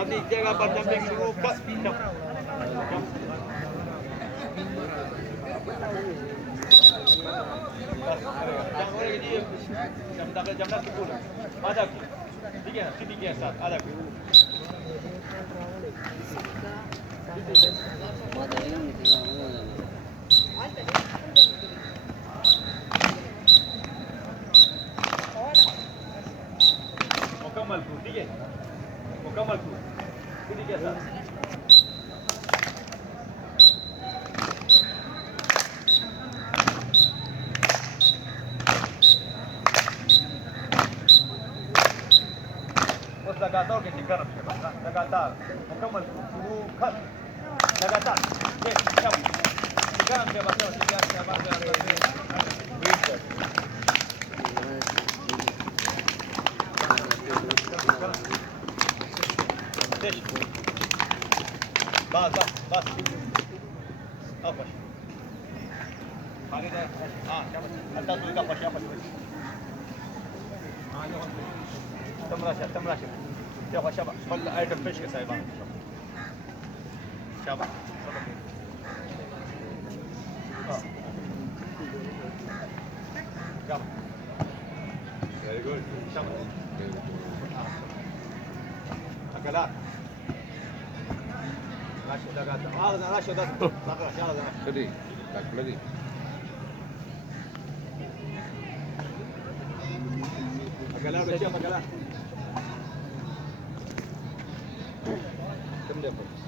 अपनी जगह पर जंपिंग शुरू कर जमना आधा ठीक है सीधी के साथ आधा मुकम्मल ठीक है मुकम्मल सीधी के साथ लगातार के टिक्का रखिएगा लगातार मुकम्मल शुरू कर लगातार ये सब टिक्का रखिए बस टिक्का के बाद वेट कर बस बस बस अब बस आगे जा हां शाबाश अल्लाह तुझका पशा पश हां तमराशा شابه شابه خل ايتم فيش يا سايبان شابه شابه very good شابه اكلات راشد دغات هذا راشد دغات نقرا ان شاء الله ready back ready اكلات بشيخ اكلات كم دقيقة